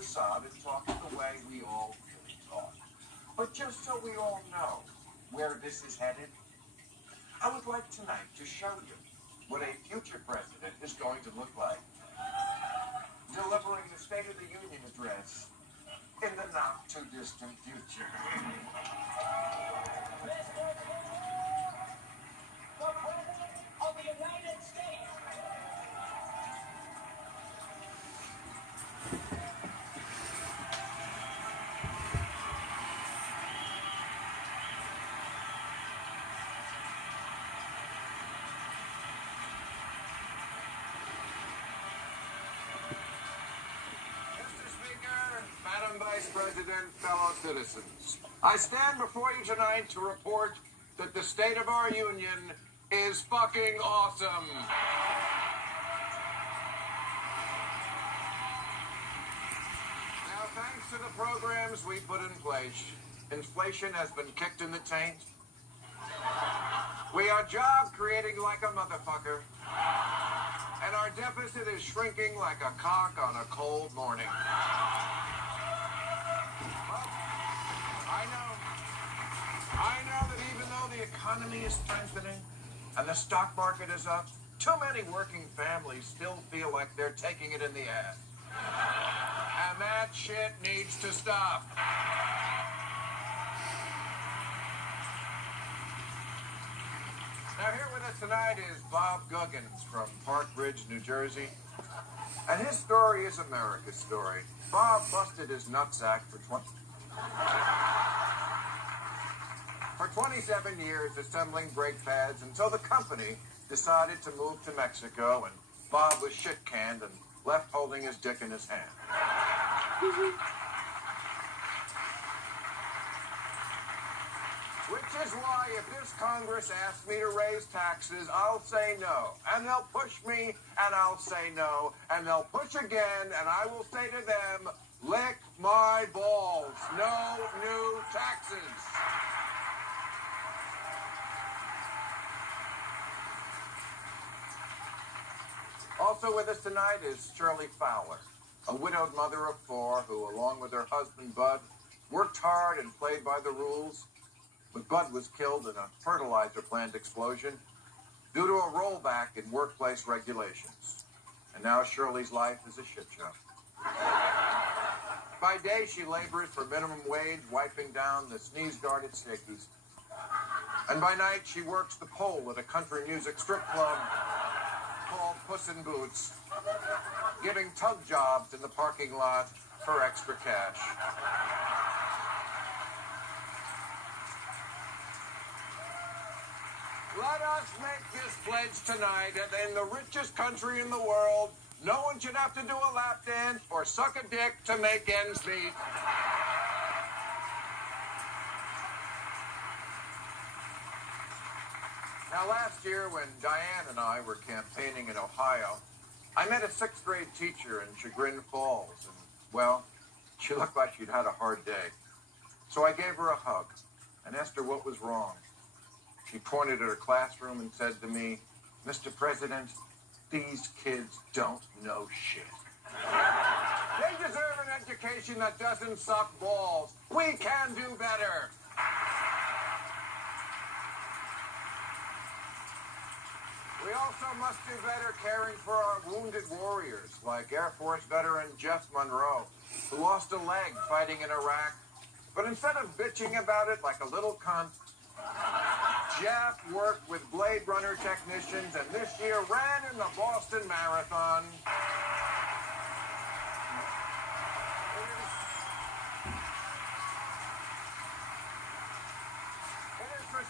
facade and talk the way we all really talk. But just so we all know where this is headed, I would like tonight to show you what a future president is going to look like, delivering the State of the Union address in the not-too-distant future. The President of the United States. Madam Vice President, fellow citizens, I stand before you tonight to report that the state of our union is fucking awesome. Now, thanks to the programs we put in place, inflation has been kicked in the taint. We are job creating like a motherfucker. And our deficit is shrinking like a cock on a cold morning. I know that even though the economy is strengthening and the stock market is up, too many working families still feel like they're taking it in the ass. And that shit needs to stop. Now, here with us tonight is Bob Guggins from Park Ridge, New Jersey. And his story is America's story. Bob busted his nutsack for 27 years assembling brake pads until the company decided to move to Mexico, and Bob was shit-canned and left holding his dick in his hand. Which is why if this Congress asks me to raise taxes, I'll say no. And they'll push me, and I'll say no. And they'll push again, and I will say to them, lick my balls. No new taxes. Also with us tonight is Shirley Fowler, a widowed mother of four who, along with her husband, Bud, worked hard and played by the rules. But Bud was killed in a fertilizer plant explosion due to a rollback in workplace regulations. And now Shirley's life is a shit show. By day, she labors for minimum wage, wiping down the sneeze-guarded stickies. And by night, she works the pole at a country music strip club called Puss in Boots, giving tug jobs in the parking lot for extra cash. Let us make this pledge tonight that in the richest country in the world, no one should have to do a lap dance or suck a dick to make ends meet. Now, last year when Diane and I were campaigning in Ohio, I met a sixth-grade teacher in Chagrin Falls, and, well, she looked like she'd had a hard day. So I gave her a hug and asked her what was wrong. She pointed at her classroom and said to me, Mr. President, these kids don't know shit. They deserve an education that doesn't suck balls. We can do better. We also must do better caring for our wounded warriors, like Air Force veteran Jeff Monroe, who lost a leg fighting in Iraq. But instead of bitching about it like a little cunt, Jeff worked with Blade Runner technicians and this year ran in the Boston Marathon.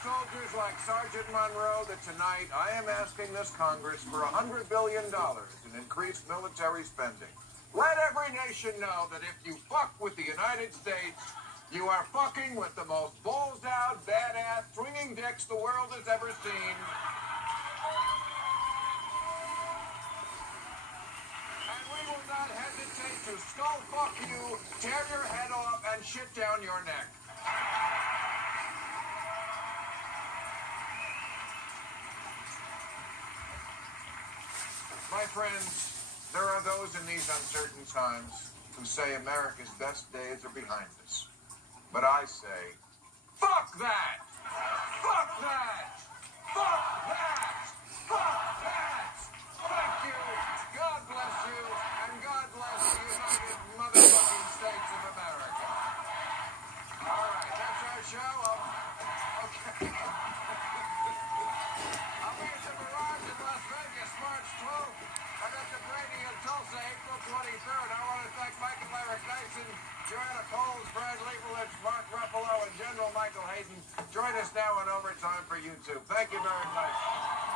Soldiers like Sergeant Monroe that tonight I am asking this Congress for $100 billion in increased military spending. Let every nation know that if you fuck with the United States, you are fucking with the most balls-out, badass, swinging dicks the world has ever seen. And we will not hesitate to skull fuck you, tear your head off, and shit down your neck. My friends, there are those in these uncertain times who say America's best days are behind us. But I say, fuck that! Fuck that! Fuck that! Fuck that! Thank you, God bless you, and God bless the United Motherfucking States of America. All right, that's our show. Okay. I'll be at the Mirage in Las Vegas, March 12th, and at the Brady in Tulsa, April 23rd. I want to thank Michael Eric Dyson, Joanna Coles, Brad Leibowitz, Mark Ruffalo, and General Michael Hayden. Join us now on Overtime for YouTube. Thank you very much.